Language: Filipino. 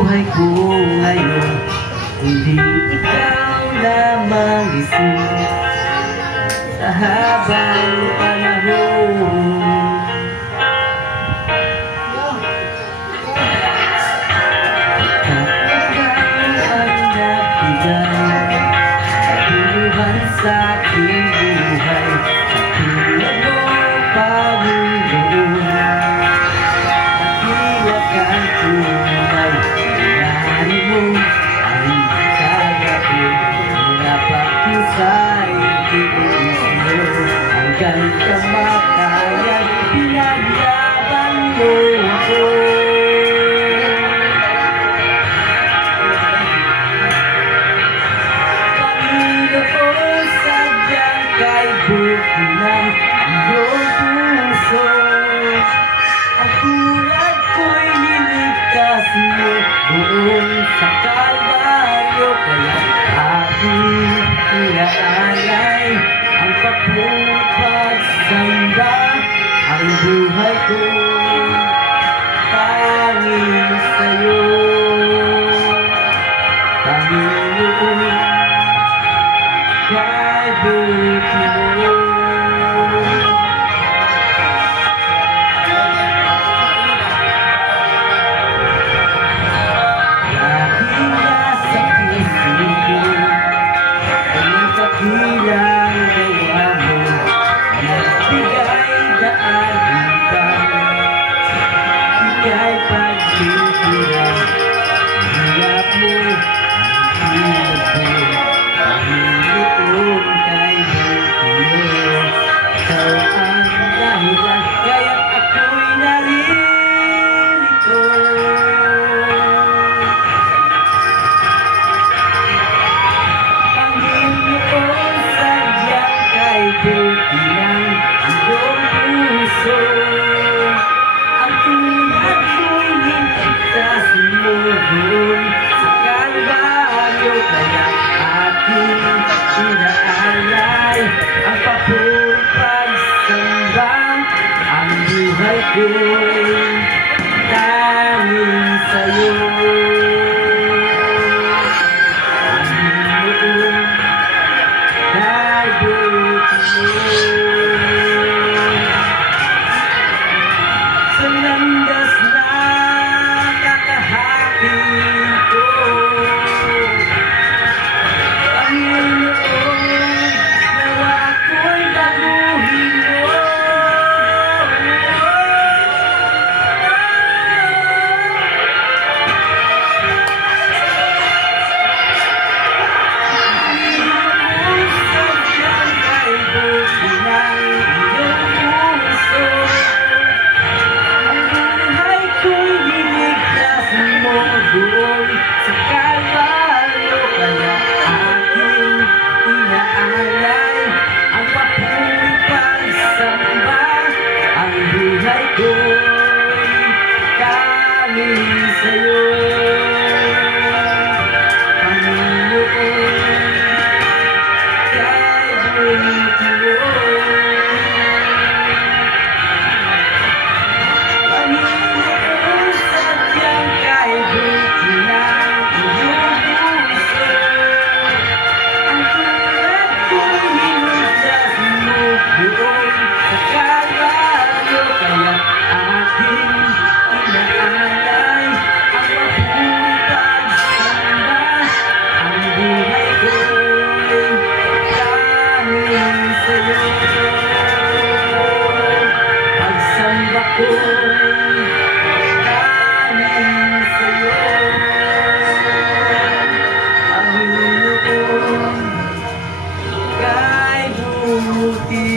buhay ko ngayon, kundi ikaw lamang isip sa habang panahon. Sa aking buhay, tulad mo, Panginoon. Hiwakan ko ay pinari mo ang saya ko. Hirapat ko sa itiis mo, hanggang kamatayan pinaglaban mo ako. Buti ng iyong puso, ang tulad ko'y niligtas mo doon sa Kalbaryo. Kaya aking inaalay ang pagpagsamba, ang buhay ko tanging sa'yo, Panginoon. Kay buti mo, aking nasa puso ko, ang kakilang gawa mo, nagbigay daan utang, ika'y pagtitira, hirap mo, hirap mo. Panginoon, kay buti mo, ikaw ang dahilan, kaya't ako'y naririto. Panginoon, sadyang kay buti ng iyong puso, ang tulad ko'y niligtas mo doon sa Kalbaryo. Kaya aking inaalay ang pagsamba, ang buhay ko'y tanging sa'yo, Panginoon. Kay buti mo, sa landas na kakahakin ko, doon sa Kalbaryo. Kaya aking inaalay ang pagsamba, ang buhay ko'y tanging sa'yo, Panginoon. Kay buti mo, Panginoon, sadyang kay buti ng iyong puso, ang tulad ko'y niligtas mo doon sa Kalbaryo. Kaya aking inaalay ang pagsamba, ang buhay ko'y tanging sa'yo, pagsamba ko'y tanging sa'yo, Panginoon. Kay buti